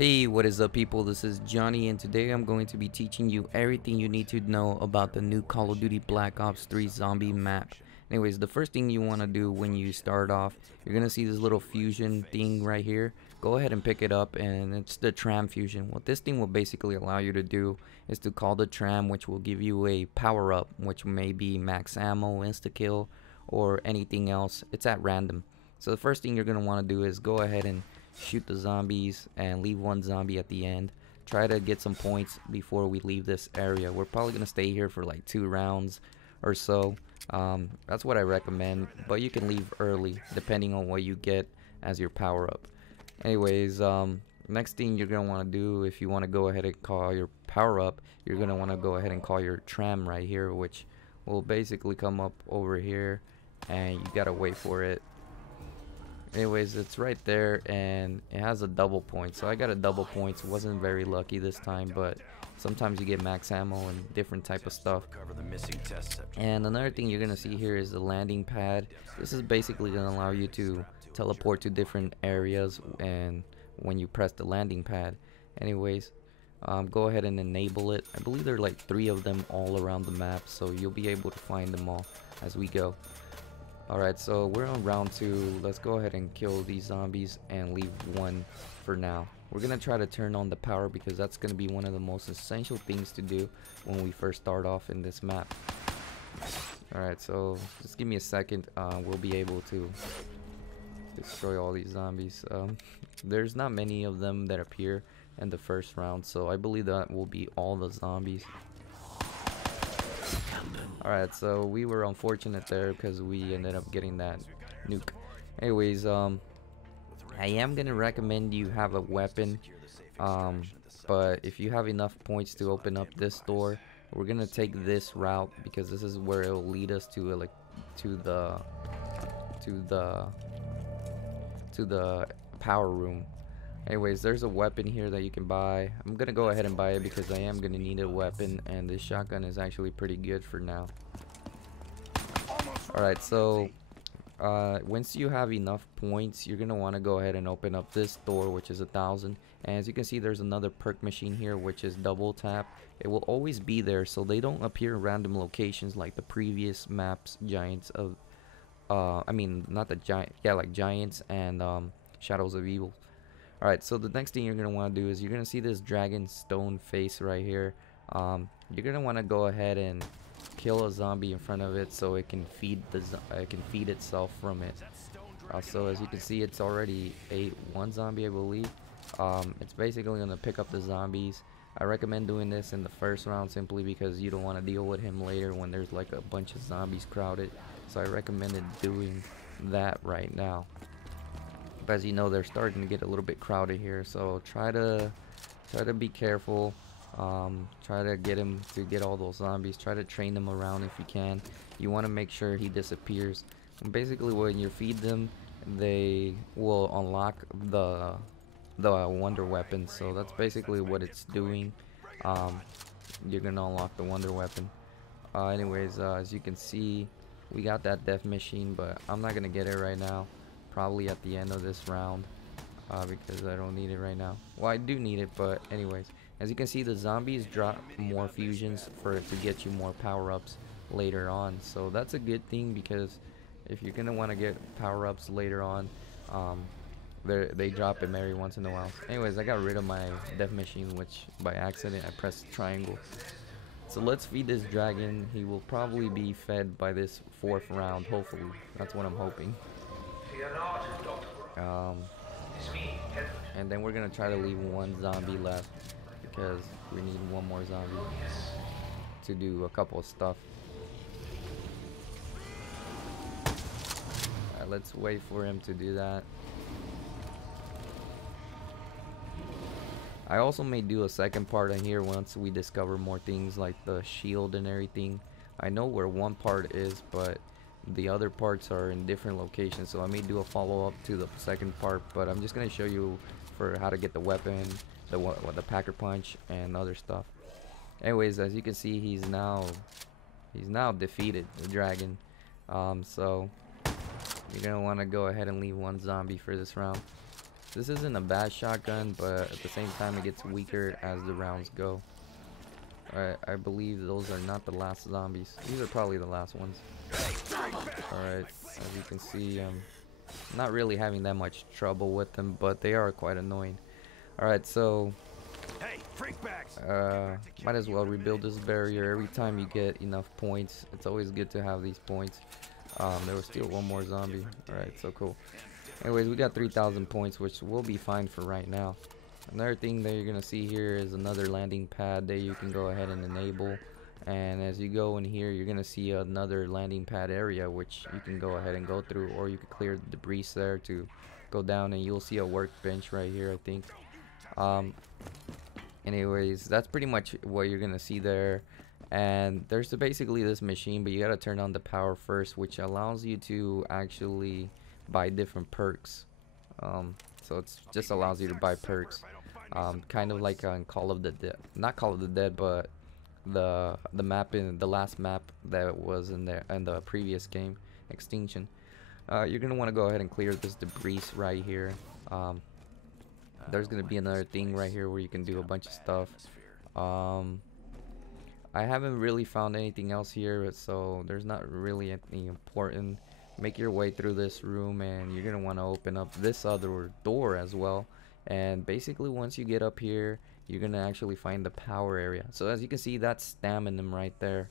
Hey, what is up people? This is Johnny and today I'm going to be teaching you everything you need to know about the new Call of Duty Black Ops 3 zombie map. Anyways, the first thing you want to do when you start off, you're going to see this little fusion thing right here. Go ahead and pick it up, and it's the tram fusion. What this thing will basically allow you to do is to call the tram, which will give you a power up, which may be max ammo, insta kill, or anything else. It's at random. So the first thing you're going to want to do is go ahead and shoot the zombies and leave one zombie at the end. Try to get some points before we leave this area. We're probably gonna stay here for like 2 rounds or so. That's what I recommend, but you can leave early depending on what you get as your power up. Anyways, next thing you're gonna want to do, if you want to go ahead and call your power up, you're gonna want to go ahead and call your tram right here, which will basically come up over here, and you gotta wait for it. Anyways, it's right there and it has a double point, so I got a double points. Wasn't very lucky this time, but sometimes you get max ammo and different type of stuff. And another thing you're gonna see here is the landing pad. This is basically gonna allow you to teleport to different areas and when you press the landing pad. Anyways, go ahead and enable it. I believe there are like 3 of them all around the map, so you'll be able to find them all as we go. Alright, so we're on round 2. Let's go ahead and kill these zombies and leave one for now. We're going to try to turn on the power because that's going to be one of the most essential things to do when we first start off in this map. Alright, so just give me a second. We'll be able to destroy all these zombies. There's not many of them that appear in the first round, so I believe that will be all the zombies. Alright, so we were unfortunate there because we ended up getting that nuke. Anyways, I am gonna recommend you have a weapon, but if you have enough points to open up this door, we're gonna take this route because this is where it will lead us to like to the power room. Anyways, there's a weapon here that you can buy. I'm gonna go ahead and buy it because I am gonna need a weapon, and this shotgun is actually pretty good for now. Alright, so once you have enough points, you're gonna want to go ahead and open up this door, which is 1,000. And as you can see, there's another perk machine here, which is double tap. It will always be there, so they don't appear in random locations like the previous maps, giants of I mean, not the giant, yeah, like giants and shadows of evil. Alright, so the next thing you're going to want to do is you're going to see this dragon stone face right here. You're going to want to go ahead and kill a zombie in front of it so it can feed itself from it. So as you can see, it's already ate one zombie, I believe. It's basically going to pick up the zombies. I recommend doing this in the first round simply because you don't want to deal with him later when there's like a bunch of zombies crowded. So I recommended doing that right now. As you know, they're starting to get a little bit crowded here, so try to be careful. Try to get him to get all those zombies. Try to train them around if you can. You want to make sure he disappears. And basically, when you feed them, they will unlock the wonder weapon. So that's basically what it's doing. You're gonna unlock the wonder weapon. Anyways, as you can see, we got that death machine, but I'm not gonna get it right now. Probably at the end of this round, because I don't need it right now. Well, I do need it, but anyways, as you can see, the zombies drop more fusions for it to get you more power-ups later on. So that's a good thing, because if you're gonna want to get power-ups later on, they drop them every once in a while. Anyways, I got rid of my death machine, which by accident I pressed triangle. So let's feed this dragon. He will probably be fed by this 4th round, hopefully. That's what I'm hoping. And then we're gonna try to leave one zombie left because we need one more zombie to do a couple of stuff. Alright, let's wait for him to do that. I also may do a second part in here once we discover more things like the shield and everything. I know where one part is, but the other parts are in different locations, so I may do a follow-up to the second part, but I'm just going to show you for how to get the weapon, the packer punch, and other stuff. Anyways, as you can see, he's now defeated the dragon. So you're going to want to go ahead and leave one zombie for this round. This isn't a bad shotgun, but at the same time it gets weaker as the rounds go. Alright, I believe those are not the last zombies. These are probably the last ones. Alright, as you can see, not really having that much trouble with them, but they are quite annoying. Alright, so might as well rebuild this barrier. Every time you get enough points, it's always good to have these points. There was still one more zombie. Alright, so cool. Anyways, we got 3,000 points, which will be fine for right now. Another thing that you're gonna see here is another landing pad that you can go ahead and enable. And as you go in here, you're gonna see another landing pad area which you can go ahead and go through, or you can clear the debris there to go down, and you'll see a workbench right here, I think. Anyways, that's pretty much what you're gonna see there. And there's basically this machine, but you gotta turn on the power first, which allows you to actually buy different perks. So it just allows you to buy perks, kind of like on Call of the Dead, not Call of the Dead, but the map in the last map that was in there in the previous game, Extinction. You're gonna want to go ahead and clear this debris right here. There's gonna be another thing right here where you can do a bunch of stuff. I haven't really found anything else here, so there's not really anything important. Make your way through this room, and you're gonna want to open up this other door as well. And basically, once you get up here, you're gonna actually find the power area. So as you can see, that's stamina right there.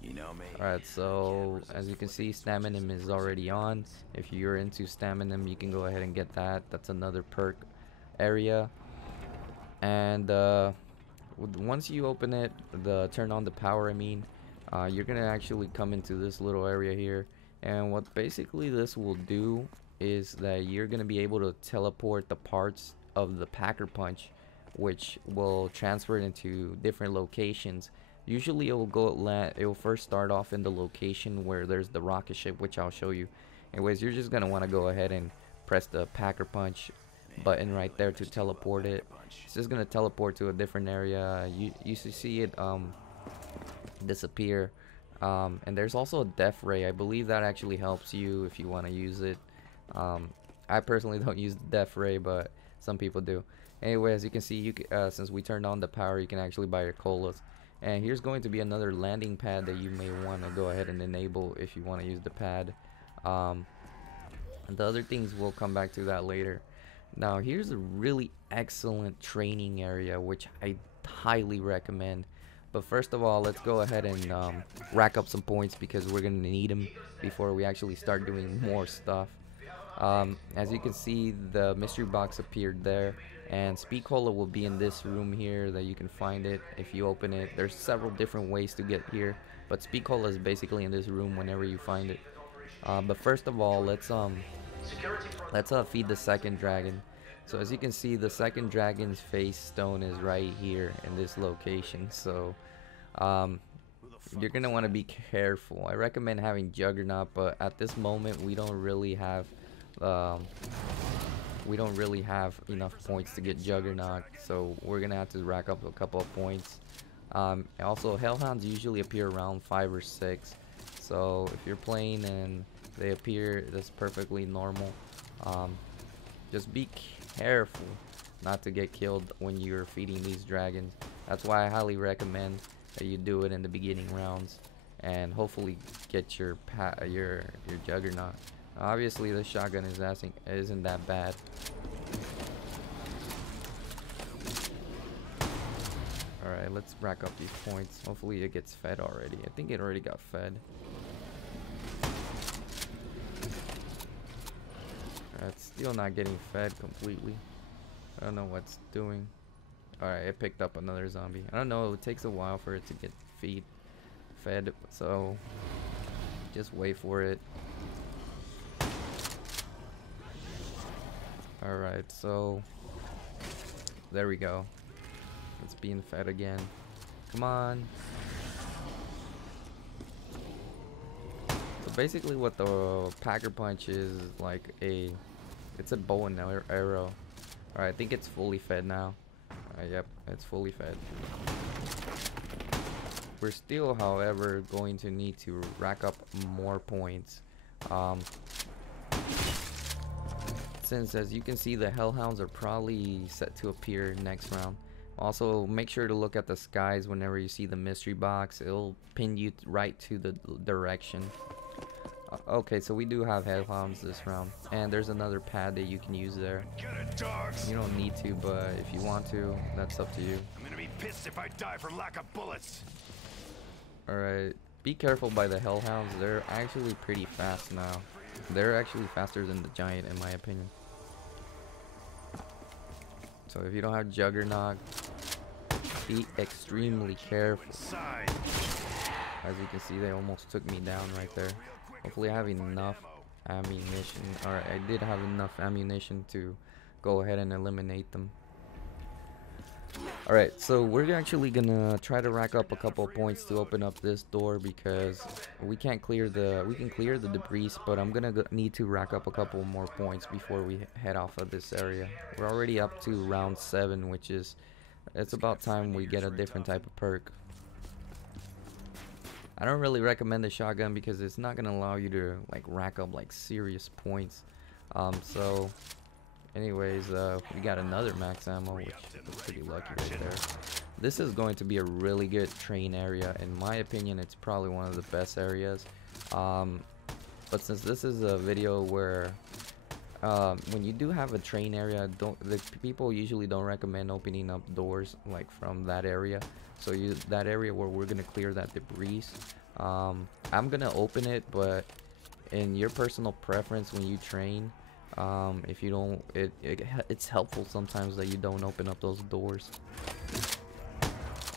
You know me. Alright, so as you can see, stamina is already on. If you're into stamina, you can go ahead and get that. That's another perk area. And once you open it, turn on the power, you're gonna actually come into this little area here. And what basically this will do is that you're gonna be able to teleport the parts of the Packer Punch, which will transfer it into different locations. Usually it will first start off in the location where there's the rocket ship, which I'll show you. Anyways, you're just gonna want to go ahead and press the Packer Punch button right there to teleport it. It's just gonna teleport to a different area. You see it disappear. And there's also a death ray. I believe that actually helps you if you want to use it. I personally don't use the death ray, but some people do. Anyway, as you can see, since we turned on the power, you can actually buy your colas. And here's going to be another landing pad that you may want to go ahead and enable if you want to use the pad. And the other things, we'll come back to that later. Now here's a really excellent training area which I highly recommend. But first of all, let's go ahead and rack up some points, because we're gonna need them before we actually start doing more stuff. As you can see, the mystery box appeared there, and speed cola will be in this room here that you can find it if you open it. There's several different ways to get here, but speed cola is basically in this room whenever you find it. But first of all, let's feed the second dragon. So as you can see, the second dragon's face stone is right here in this location. So you're gonna want to be careful. I recommend having Juggernaut, but at this moment we don't really have enough points to get Juggernaut, so we're gonna have to rack up a couple of points. Also, Hellhounds usually appear around 5 or 6, so if you're playing and they appear, that's perfectly normal. Just be careful not to get killed when you're feeding these dragons. That's why I highly recommend that you do it in the beginning rounds, and hopefully get your Juggernaut. Obviously, this shotgun isn't that bad. Alright, let's rack up these points. Hopefully it gets fed already. I think it already got fed. It's still not getting fed completely. I don't know what's doing. Alright, it picked up another zombie. I don't know, it takes a while for it to get fed, so just wait for it. Alright, so there we go. It's being fed again. Come on. So basically what the Packer Punch is like it's a bow and arrow. Alright, I think it's fully fed now. Yep, it's fully fed. We're still, however, going to need to rack up more points. since as you can see the hellhounds are probably set to appear next round. Also make sure to look at the skies whenever you see the mystery box. It'll pin you right to the direction. Okay, so we do have hellhounds this round, and there's another pad that you can use there. You don't need to, but if you want to, that's up to you. I'm gonna be pissed if I die for lack of bullets. Alright, be careful by the hellhounds. They're actually pretty fast now. They're actually faster than the giant in my opinion. So if you don't have Juggernaut, be extremely careful. As you can see, they almost took me down right there. Hopefully I have enough ammunition. Alright, I did have enough ammunition to go ahead and eliminate them. Alright, so we're actually gonna try to rack up a couple of points to open up this door, because we can clear the debris, but I'm gonna need to rack up a couple more points before we head off of this area. We're already up to round 7, which is, it's about time we get a different type of perk. I don't really recommend the shotgun because it's not gonna allow you to like rack up like serious points. So anyways, we got another max ammo, which is pretty lucky right there. This is going to be a really good train area. In my opinion, it's probably one of the best areas. But since this is a video where when you do have a train area, the people usually don't recommend opening up doors like from that area. So that area where we're gonna clear that debris, I'm gonna open it, but in your personal preference when you train, if you don't, it's helpful sometimes that you don't open up those doors.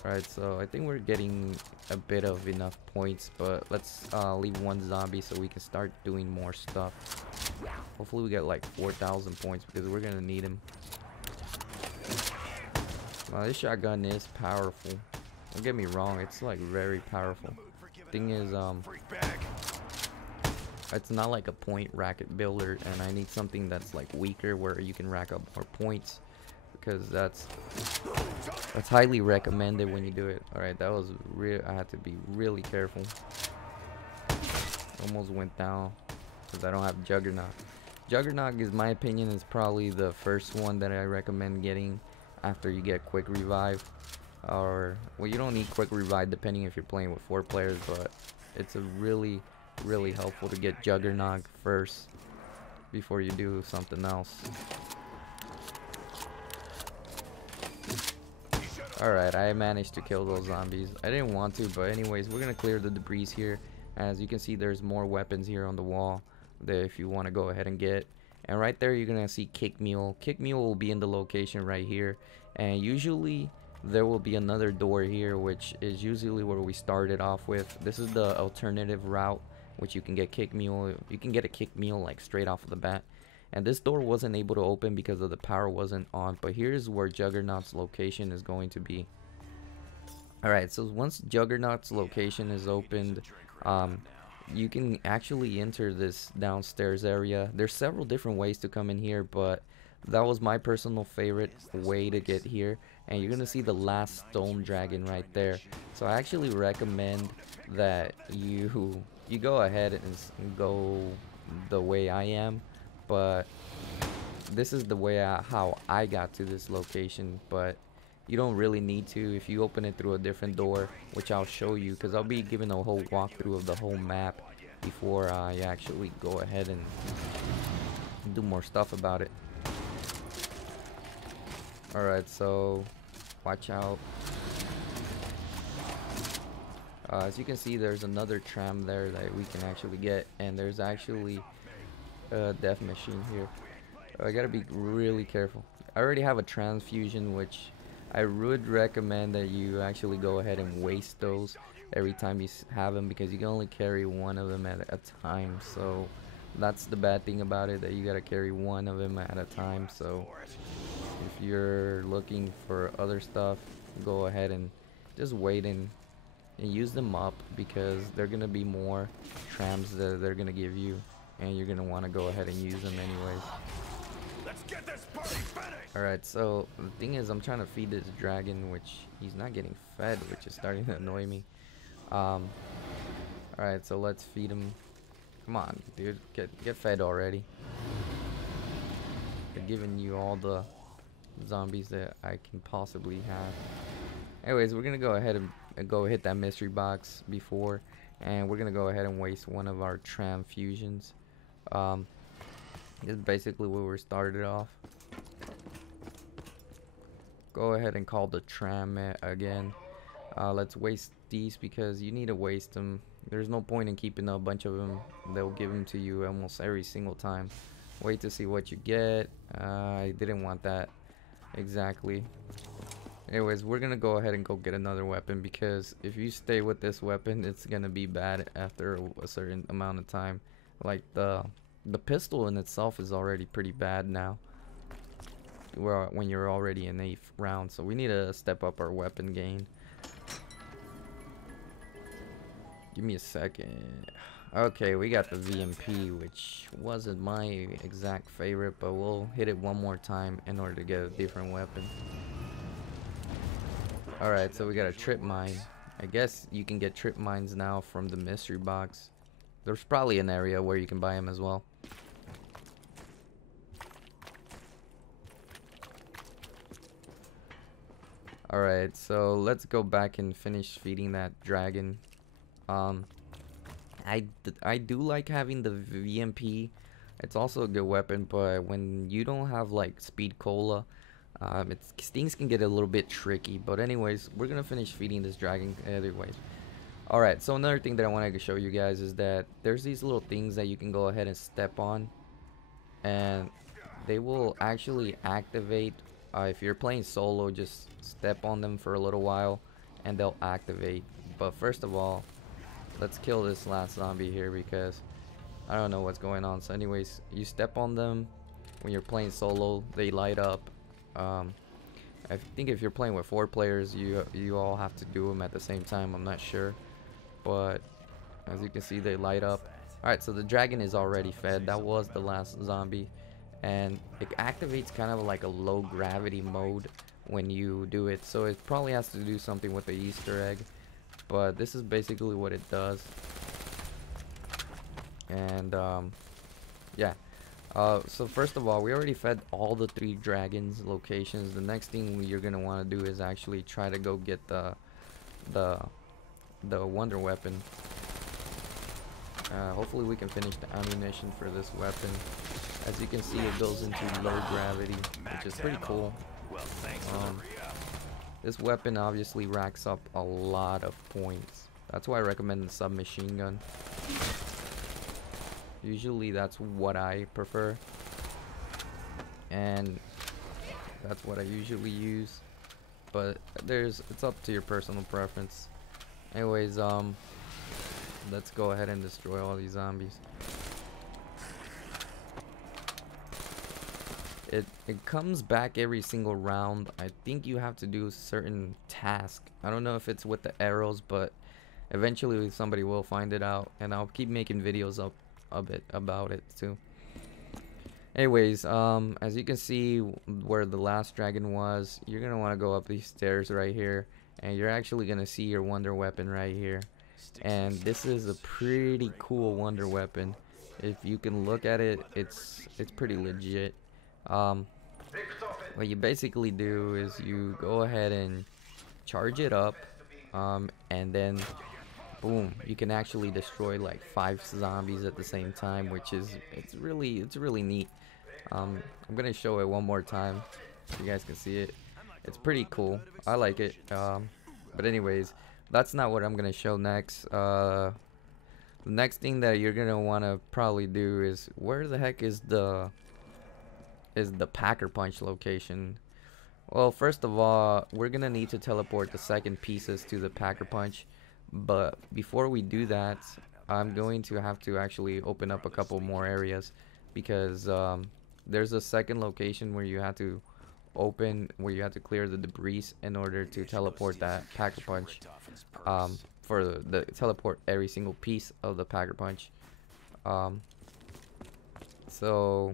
Alright, so I think we're getting a bit of enough points, but let's leave one zombie so we can start doing more stuff. Hopefully we get like 4,000 points because we're gonna need him. Wow, this shotgun is powerful. Don't get me wrong, it's like very powerful. Thing is, it's not like a point racket builder, and I need something that's like weaker where you can rack up more points, because that's highly recommended when you do it. Alright, that was real. I had to be really careful. Almost went down because I don't have Juggernaut. Juggernaut, in my opinion, is probably the first one that I recommend getting after you get quick revive. Or, well, you don't need quick revive depending if you're playing with 4 players, but it's a really helpful to get Juggernaut first before you do something else. Alright, I managed to kill those zombies. I didn't want to, but anyways, we're gonna clear the debris here. As you can see, there's more weapons here on the wall that if you want to go ahead and get. And right there you're gonna see Kick Mule. Kick Mule will be in the location right here, and usually there will be another door here, which is usually where we started off with. This is the alternative route, which you can get Kick Mule. You can get a Kick Mule like straight off of the bat. And this door wasn't able to open because of the power wasn't on, but here's where Juggernaut's location is going to be. Alright, so once Juggernaut's location is opened, you can actually enter this downstairs area. There's several different ways to come in here, but that was my personal favorite way to get here. And you're gonna see the last stone dragon right there. So I actually recommend that you go ahead and go the way I am, but this is the way how I got to this location. But you don't really need to if you open it through a different door, which I'll show you, because I'll be giving a whole walkthrough of the whole map before I actually go ahead and do more stuff about it. Alright, so watch out. As you can see, there's another tram there that we can actually get, and there's actually a death machine here. I gotta be really careful. I already have a transfusion, which I would recommend that you actually go ahead and waste those every time you have them, because you can only carry one of them at a time. So that's the bad thing about it, that you gotta carry one of them at a time. So if you're looking for other stuff, go ahead and just wait and use them up, because they're gonna be more trams that they're gonna give you, and you're gonna want to go ahead and use them anyways. Let's get this party finished. Alright, so the thing is, I'm trying to feed this dragon, which he's not getting fed, which is starting to annoy me. Alright, so let's feed him. Come on, dude, get fed already. for giving you all the zombies that I can possibly have. Anyways, we're gonna go ahead and go hit that mystery box before, and we're gonna go ahead and waste one of our tram fusions. This is basically where we started off. Go ahead and call the tram again. Let's waste these because you need to waste them. There's no point in keeping a bunch of them. They'll give them to you almost every single time. Wait to see what you get. I didn't want that exactly. Anyways, we're gonna go ahead and go get another weapon, because if you stay with this weapon, it's gonna be bad after a certain amount of time. Like the pistol in itself is already pretty bad now when you're already in 8th round, so we need to step up our weapon gain. Give me a second. Okay, we got the VMP, which wasn't my exact favorite, but we'll hit it one more time in order to get a different weapon. Alright, so we got a trip mine. I guess you can get trip mines now from the mystery box. There's probably an area where you can buy them as well. Alright, so let's go back and finish feeding that dragon. I do like having the VMP. It's also a good weapon, but when you don't have like speed cola, things can get a little bit tricky. But anyways, we're gonna finish feeding this dragon anyways. Alright, so another thing that I wanted to show you guys is that there's these little things that you can go ahead and step on, and they will actually activate. If you're playing solo, just step on them for a little while and they'll activate. But first of all, let's kill this last zombie here, because I don't know what's going on. So anyways, you step on them when you're playing solo, they light up. I think if you're playing with 4 players, you all have to do them at the same time. I'm not sure, but as you can see, they light up. Alright, so the dragon is already fed. That was the last zombie, and it activates kind of like a low gravity mode when you do it, so it probably has to do something with the Easter egg, but this is basically what it does. And yeah, so first of all, we already fed all the 3 dragons locations. The next thing you're gonna want to do is actually try to go get the wonder weapon. Hopefully we can finish the ammunition for this weapon. As you can see, it goes into low gravity, which is pretty cool. This weapon obviously racks up a lot of points. That's why I recommend the submachine gun. Usually that's what I prefer, and that's what I usually use, but it's up to your personal preference. Anyways, let's go ahead and destroy all these zombies. It comes back every single round. I think you have to do a certain task. I don't know if it's with the arrows, but eventually somebody will find it out, and I'll keep making videos up a bit about it too. Anyways, as you can see where the last dragon was, you're gonna want to go up these stairs right here, and you're actually gonna see your wonder weapon right here. And this is a pretty cool wonder weapon. If you can look at it, it's pretty legit. What you basically do is you go ahead and charge it up, and then boom, you can actually destroy like 5 zombies at the same time, which is it's really neat. I'm gonna show it one more time so you guys can see it. It's pretty cool. I like it. But anyways, that's not what I'm gonna show next. The next thing that you're gonna want to probably do is, where the heck is the Packer Punch location? Well, first of all, we're gonna need to teleport the second pieces to the Packer Punch, but before we do that, I'm going to have to actually open up a couple more areas, because there's a second location where you have to clear the debris in order to teleport that Packer Punch, for the teleport every single piece of the Packer Punch. So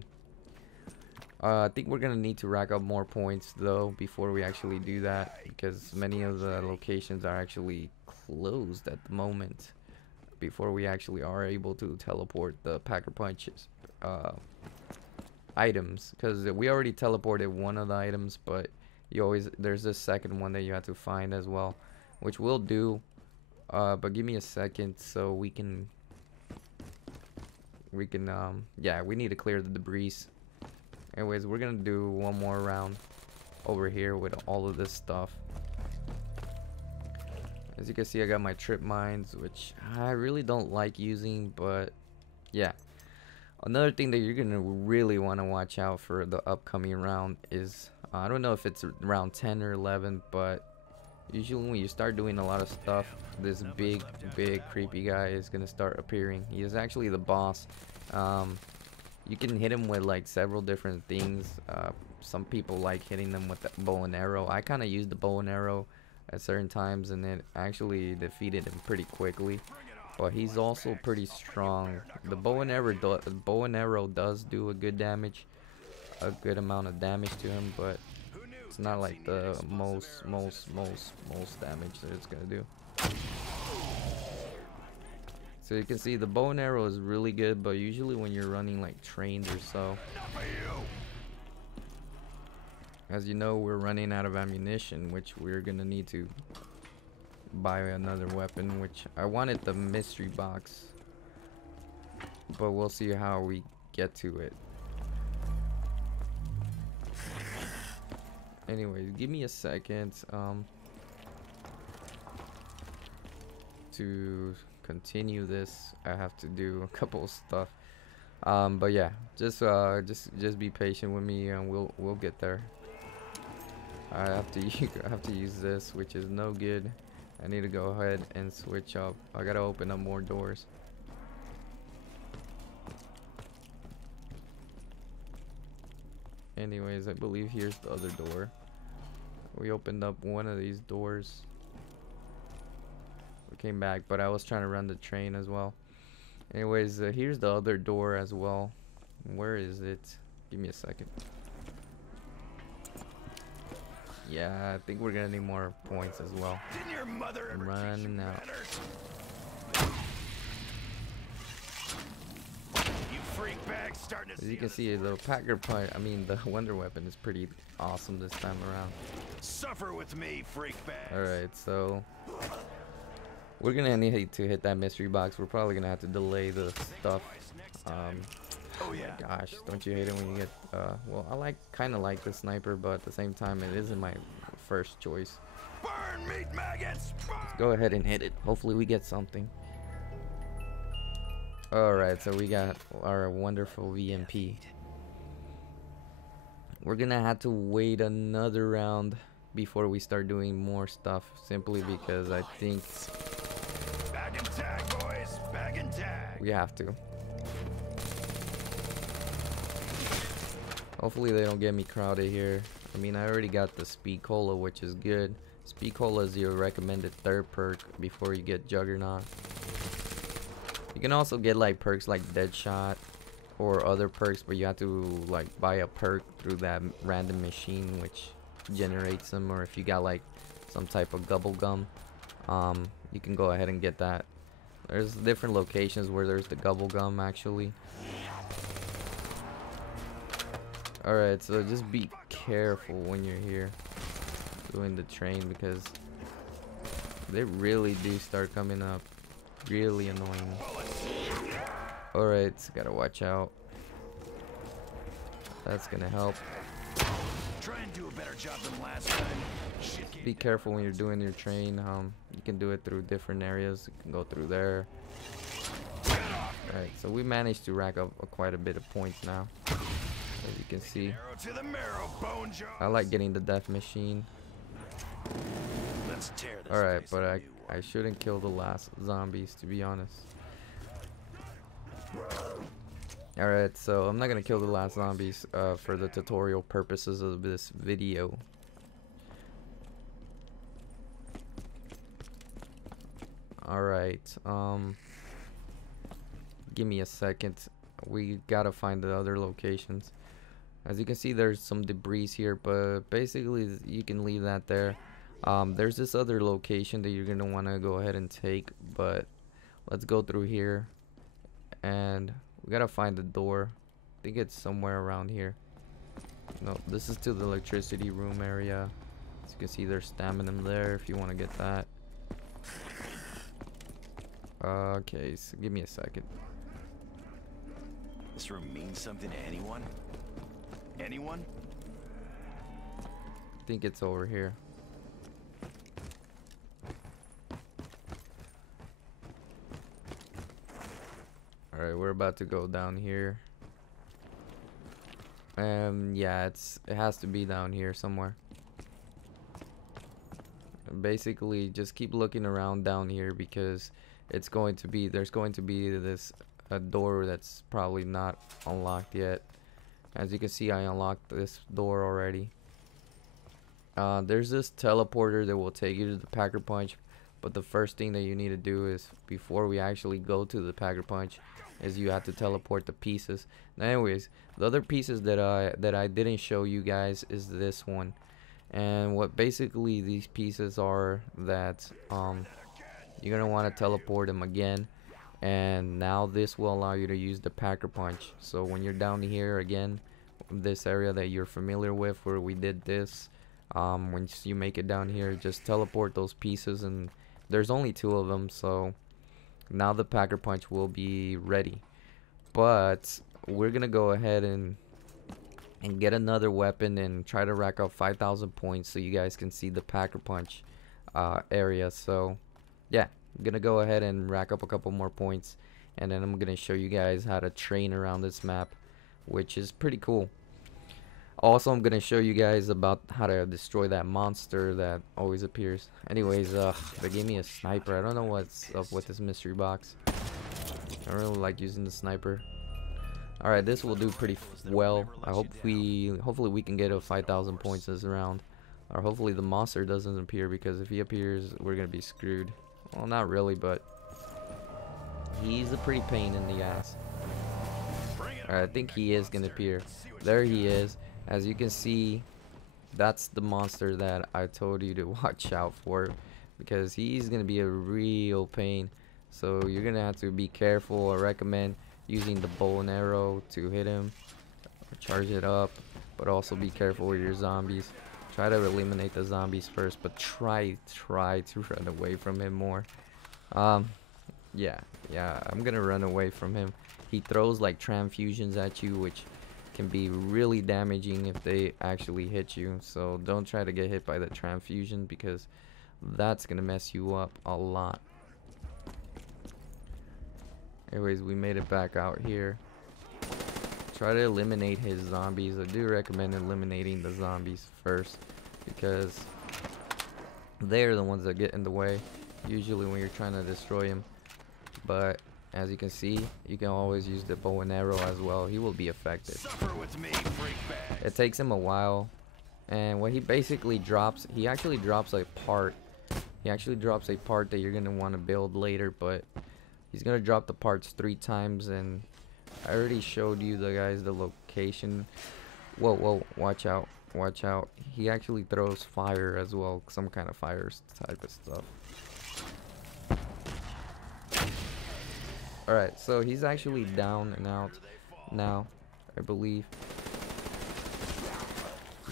I think we're gonna need to rack up more points though before we actually do that, because many of the locations are actually closed at the moment before we actually are able to teleport the Packer Punches. items, because we already teleported one of the items, but there's this second one that you have to find as well, which we'll do. But give me a second so we can yeah, we need to clear the debris. Anyways, we're gonna do one more round over here with all of this stuff. As you can see, I got my trip mines, which I really don't like using, but yeah. Another thing that you're gonna really want to watch out for the upcoming round is, I don't know if it's round 10 or 11, but usually when you start doing a lot of stuff, this big creepy guy is gonna start appearing. He is actually the boss. You can hit him with like several different things. Some people like hitting them with the bow and arrow. I kind of used the bow and arrow at certain times, and it actually defeated him pretty quickly. But he's also pretty strong. The bow and arrow does do a good amount of damage to him, but it's not like the most damage that it's gonna do. So you can see the bow and arrow is really good, but usually when you're running like trains or so, as you know, we're running out of ammunition, which we're gonna need to buy another weapon, which I wanted the mystery box, but we'll see how we get to it. Anyways, give me a second to continue this. I have to do a couple of stuff, but yeah, just be patient with me and we'll get there. I have to use this, which is no good. I need to go ahead and switch up. I gotta open up more doors. Anyways, I believe here's the other door. We opened up one of these doors. We came back, but I was trying to run the train as well. Anyways, here's the other door as well. Where is it? Give me a second. Yeah, I think we're gonna need more points as well. I'm running out. As you can see, the Packer Punch, I mean the Wonder Weapon, is pretty awesome this time around. Suffer with me, freak bags. Alright, so we're gonna need to hit that mystery box. We're probably gonna have to delay the stuff. Oh yeah. Gosh, don't you hate it when you get well, I kind of like the sniper, but at the same time it isn't my first choice. Burn, meat maggots. Let's go ahead and hit it. Hopefully we get something. Alright, so we got our wonderful VMP. We're gonna have to wait another round before we start doing more stuff, simply because I think Bag and tag, boys. Bag and tag. we have to. Hopefully they don't get me crowded here. I mean, I already got the Speed Cola, which is good. Speed Cola is your recommended third perk before you get Juggernaut. You can also get like perks like Deadshot or other perks, but you have to like buy a perk through that random machine which generates them, or if you got like some type of gubble gum, you can go ahead and get that. There's different locations where there's the gubble gum actually. Alright, so just be careful when you're here doing the train, because they really do start coming up. Really annoying. Alright, gotta watch out. That's gonna help. Try and do a better job than last time. Be careful when you're doing your train. You can do it through different areas. You can go through there. Alright, so we managed to rack up quite a bit of points now. As you can see, I like getting the death machine. Alright, but I shouldn't kill the last zombies, to be honest. Alright, so I'm not gonna kill the last zombies for the tutorial purposes of this video. Alright, give me a second. We gotta find the other locations. As you can see, there's some debris here, but basically you can leave that there. There's this other location that you're gonna want to go ahead and take, but let's go through here, and we gotta find the door. I think it's somewhere around here. No, this is to the electricity room area. As you can see, there's stamina there if you want to get that. Okay, so give me a second. This room means something to anyone? Anyone? I think it's over here. Alright, we're about to go down here. Yeah, it has to be down here somewhere. Basically, just keep looking around down here because there's going to be this a door that's probably not unlocked yet. As you can see, I unlocked this door already. There's this teleporter that will take you to the Packer Punch, but the first thing that you need to do is, before we actually go to the Packer Punch, is you have to teleport the pieces. Now, anyways, the other pieces that I didn't show you guys is this one. And what basically these pieces are, that you're gonna want to teleport them again, and now this will allow you to use the Packer Punch. So when you're down here again, this area that you're familiar with where we did this, once you make it down here, just teleport those pieces, and there's only 2 of them, so now the Packer Punch will be ready. But we're gonna go ahead and get another weapon and try to rack up 5,000 points so you guys can see the Packer Punch area. So yeah, I'm gonna go ahead and rack up a couple more points, and then I'm gonna show you guys how to train around this map, which is pretty cool. Also, I'm gonna show you guys about how to destroy that monster that always appears. Anyways, they gave me a sniper. I don't know what's up with this mystery box. I don't really like using the sniper. Alright, this will do pretty well. Hopefully we can get a 5,000 points this round. Or hopefully the monster doesn't appear, because if he appears, we're gonna be screwed. Well, not really, but he's a pretty pain in the ass. Alright, I think he is gonna appear. There he is. As you can see, that's the monster that I told you to watch out for, because he's gonna be a real pain. So you're gonna have to be careful. I recommend using the bow and arrow to hit him, or charge it up, but also be careful with your zombies. Try to eliminate the zombies first, but try to run away from him more. Yeah, I'm gonna run away from him. He throws like transfusions at you, which can be really damaging if they actually hit you. So don't try to get hit by the transfusion, because that's gonna mess you up a lot. Anyways, we made it back out here. Try to eliminate his zombies. I do recommend eliminating the zombies first, because they're the ones that get in the way usually when you're trying to destroy him. But as you can see, you can always use the bow and arrow as well. He will be affected. Suffer with me, freakbags. It takes him a while, and what he basically drops, he actually drops a part. He actually drops a part that you're gonna want to build later, but he's gonna drop the parts 3 times, and I already showed you the location. Whoa, watch out, watch out. He actually throws fire as well, some kind of fire type of stuff. Alright, so he's actually down and out now, I believe.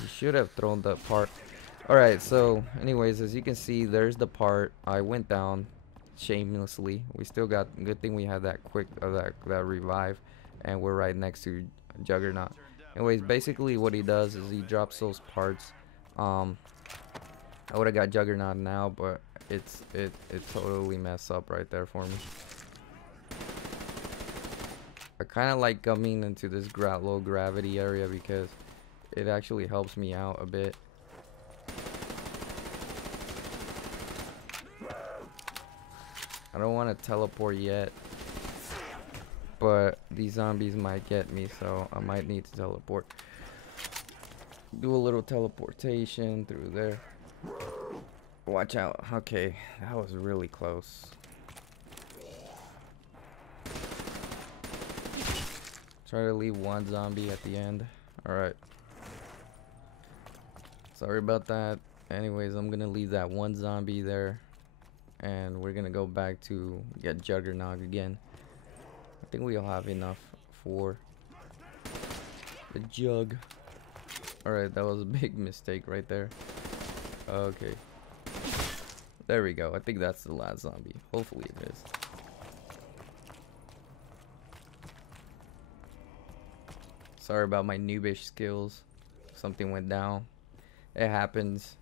He should have thrown that part. Alright, so anyways, as you can see, there's the part. I went down shamelessly. We still got, good thing we had that quick that revive, and we're right next to Juggernaut. Anyways, basically what he does is he drops those parts. I would have got Juggernaut now, but it totally messed up right there for me. I kind of like coming into this low gravity area because it actually helps me out a bit. I don't want to teleport yet, but these zombies might get me, so I might need to teleport. Do a little teleportation through there. Watch out. Okay, that was really close. Try to leave one zombie at the end. Alright. Sorry about that. Anyways, I'm gonna leave that one zombie there, and we're gonna go back to get Juggernaut again. I think we'll have enough for The jug. Alright, that was a big mistake right there. Okay. There we go. I think that's the last zombie. Hopefully it is. Sorry about my noobish skills. Something went down. It happens.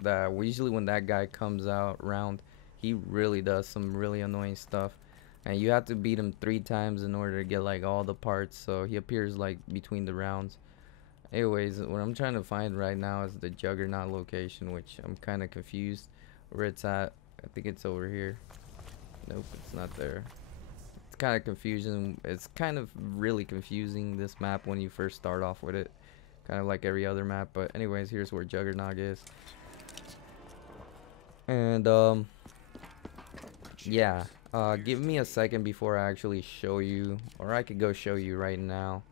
That usually when that guy comes out round, he really does some really annoying stuff. And you have to beat him 3 times in order to get like all the parts. So he appears like between the rounds. Anyways, what I'm trying to find right now is the Juggernaut location, which I'm kind of confused where it's at. I think it's over here. Nope, it's not there. It's kind of confusing. It's kind of really confusing, this map, when you first start off with it. Kind of like every other map. But anyways, here's where Juggernaut is. And yeah, give me a second before I actually show you, or I could go show you right now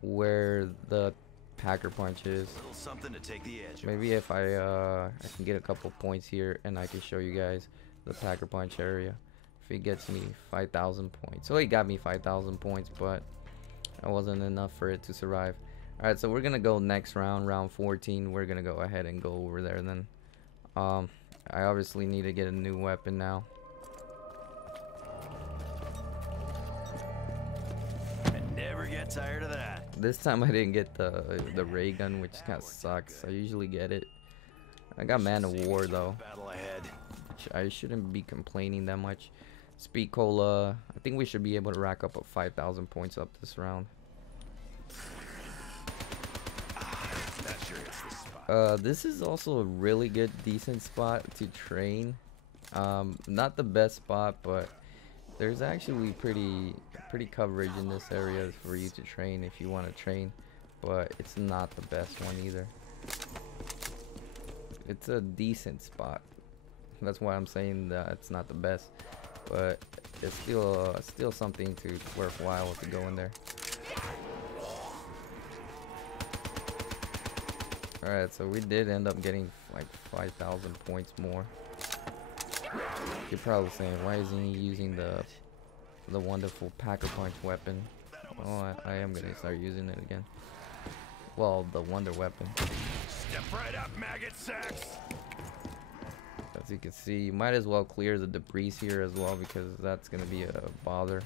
where the Packer Punch is. Something to take the edge. Maybe if I can get a couple points here, and I can show you guys the Packer Punch area. If he gets me 5,000 points. So he got me 5,000 points, but that wasn't enough for it to survive. Alright, so we're gonna go next round, round 14. We're gonna go ahead and go over there then. I obviously need to get a new weapon now. I never get tired of that. This time I didn't get the ray gun, which kind of sucks. I usually get it. I got Man of War though. Battle ahead. Which I shouldn't be complaining that much. Speed Cola. I think we should be able to rack up 5,000 points up this round. That sure hits the spot. This is also a really good, decent spot to train. Not the best spot, but there's actually pretty coverage in this area for you to train if you want to train, but it's not the best one either. It's a decent spot. That's why I'm saying that it's not the best, but it's still something to worthwhile to go in there. Alright, so we did end up getting like 5,000 points more. You're probably saying, why isn't he using the wonderful Packer Punch weapon? Oh, I am gonna start using it again. Well, the wonder weapon. Step right up, maggot sacks. As you can see, you might as well clear the debris here as well, because that's gonna be a bother.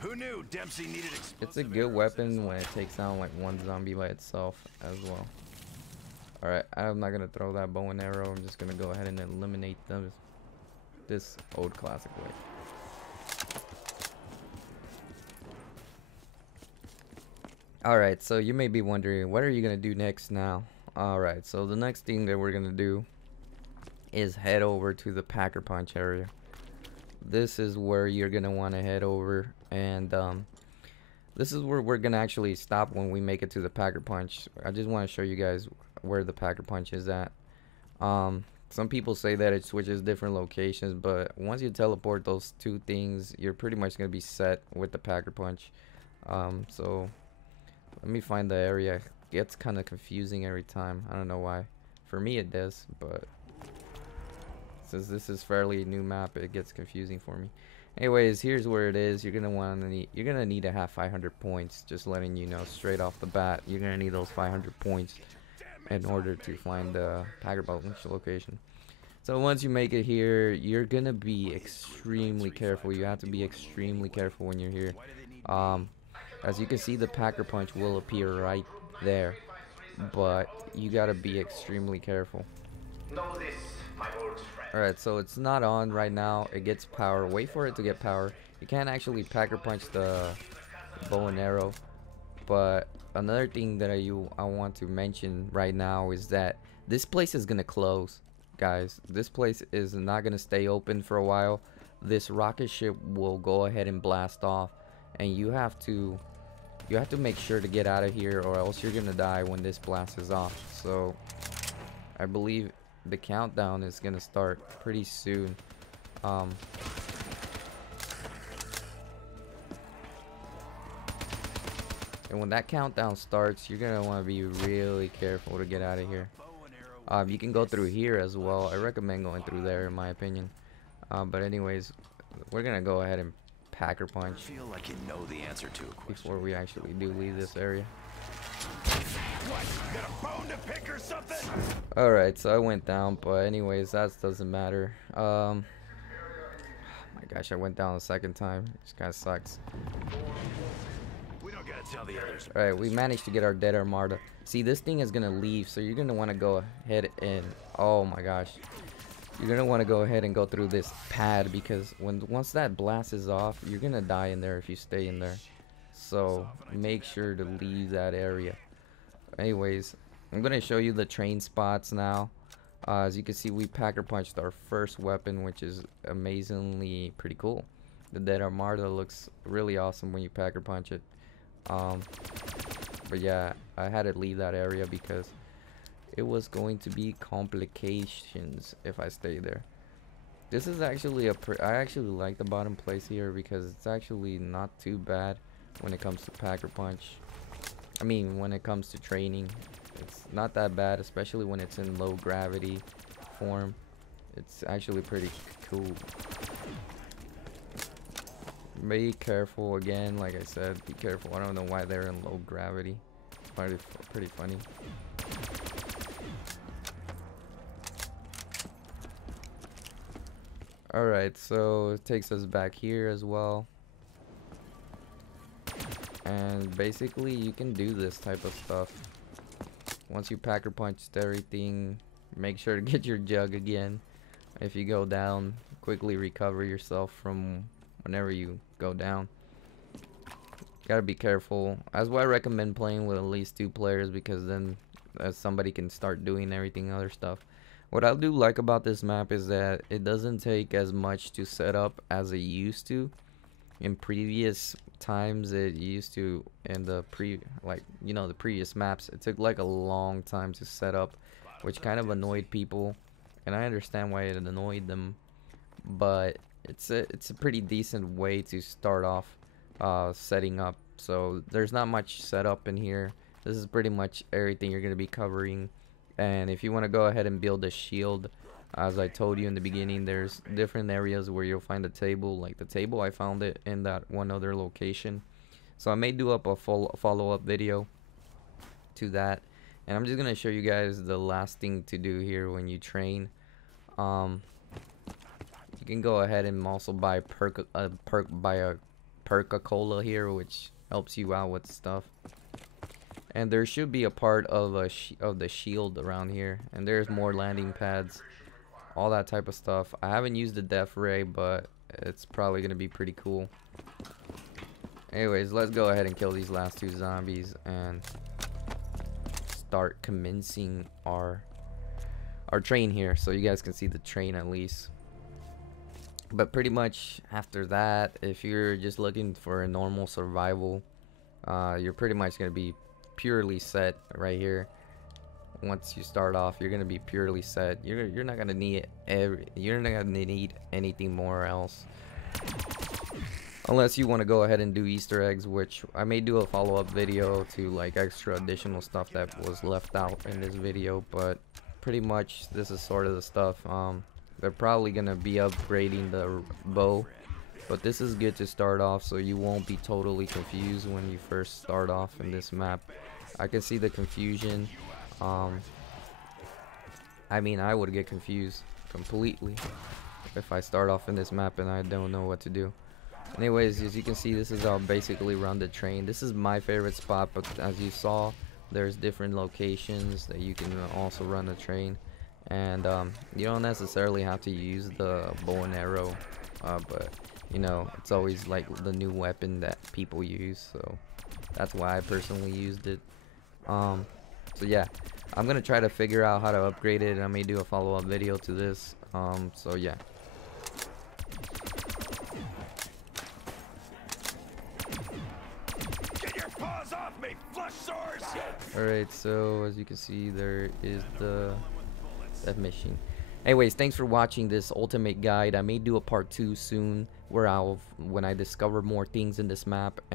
Who knew Dempsey needed explosive It's a good weapon when it takes down like one zombie by itself as well. Alright, I'm not gonna throw that bow and arrow. I'm just gonna go ahead and eliminate them this old classic way. Alright, so you may be wondering, what are you gonna do next now? Alright, so the next thing that we're gonna do is head over to the Packer Punch area. This is where you're gonna want to head over, and this is where we're gonna actually stop when we make it to the Packer Punch. I just want to show you guys where the Packer Punch is at. Some people say that it switches different locations, but once you teleport those 2 things, you're pretty much gonna be set with the Packer Punch. So let me find the area. It gets kind of confusing every time. I don't know why. For me it does, but since this is fairly new map, it gets confusing for me. Anyways, here's where it is. You're gonna need to have 500 points. Just letting you know straight off the bat, you're gonna need those 500 points in order to find the Packer Punch location. So once you make it here, you're gonna be extremely careful. You have to be extremely careful when you're here. As you can see, the Packer Punch will appear right there, but you gotta be extremely careful. Know this, my old friend. Alright, so it's not on right now. It gets power. Wait for it to get power. You can't actually Packer Punch the bow and arrow. But another thing that I want to mention right now is that this place is gonna close, guys. This place is not gonna stay open for a while. This rocket ship will go ahead and blast off, and you have to make sure to get out of here, or else you're gonna die when this blast is off. So I believe the countdown is gonna start pretty soon. And when that countdown starts, you're gonna want to be really careful to get out of here. You can go through here as well. I recommend going through there in my opinion. But anyways, we're gonna go ahead and packer punch Feel like you know the answer to a question. before we actually do leave this area. What? You got a bone to pick or something? Alright, so I went down, but anyways, that doesn't matter. My gosh, I went down a second time. This guy sucks. We don't gotta tell the others. Alright, we managed to get our dead armada. See, this thing is gonna leave, so you're gonna want to go ahead and, oh my gosh, you're gonna want to go ahead and go through this pad, because once that blast is off, you're gonna die in there if you stay in there. So make sure to leave that area. Anyways, I'm gonna show you the train spots now. As you can see, we packer punched our first weapon, which is amazingly pretty cool. The dead armada looks really awesome when you packer punch it. But yeah, I had to leave that area because it was going to be complications if I stay there. This is actually I actually like the bottom place here because it's actually not too bad when it comes to packer punch. I mean, when it comes to training, it's not that bad, especially when it's in low gravity form. It's actually pretty cool. Be careful again, like I said, be careful. I don't know why they're in low gravity. Pretty funny. Alright, so it takes us back here as well. And basically you can do this type of stuff. Once you packer punched everything, make sure to get your jug again. If you go down, quickly recover yourself from whenever you go down. Gotta be careful. That's why I recommend playing with at least 2 players, because then somebody can start doing everything other stuff. What I do like about this map is that it doesn't take as much to set up as it used to. In previous times, it used to, in the the previous maps, it took like a long time to set up, which kind of annoyed people, and I understand why it annoyed them. But it's a pretty decent way to start off setting up. So there's not much setup in here. This is pretty much everything you're going to be covering. And if you want to go ahead and build a shield, as I told you in the beginning, there's different areas where you'll find a table. Like the table, I found it in that one other location. So I may do up a follow-up video to that. And I'm just going to show you guys the last thing to do here when you train. You can go ahead and also buy a Perk-a-Cola here, which helps you out with stuff. And there should be a part of the shield around here, and there's more landing pads, all that type of stuff. I haven't used the death ray, but it's probably gonna be pretty cool. Anyways, let's go ahead and kill these last 2 zombies and start commencing our train here, so you guys can see the train at least. But pretty much after that, if you're just looking for a normal survival, you're pretty much gonna be purely set right here. Once you start off, you're gonna be purely set. You're not gonna need anything more else, unless you want to go ahead and do Easter eggs, which I may do a follow-up video to, like, extra additional stuff that was left out in this video. But pretty much this is sort of the stuff. They're probably gonna be upgrading the bow, but this is good to start off, so you won't be totally confused when you first start off in this map. I can see the confusion. I mean, I would get confused completely if I start off in this map and I don't know what to do. Anyways, as you can see, this is how basically run the train. This is my favorite spot, but as you saw, there's different locations that you can also run the train. And you don't necessarily have to use the bow and arrow, but you know, it's always like the new weapon that people use, so that's why I personally used it. So yeah, I'm gonna try to figure out how to upgrade it, and I may do a follow-up video to this. So yeah. Get your paws off me, flush sores! Alright, so as you can see, there is the death machine. Anyways, thanks for watching this ultimate guide. I may do a part 2 soon, where when I discover more things in this map.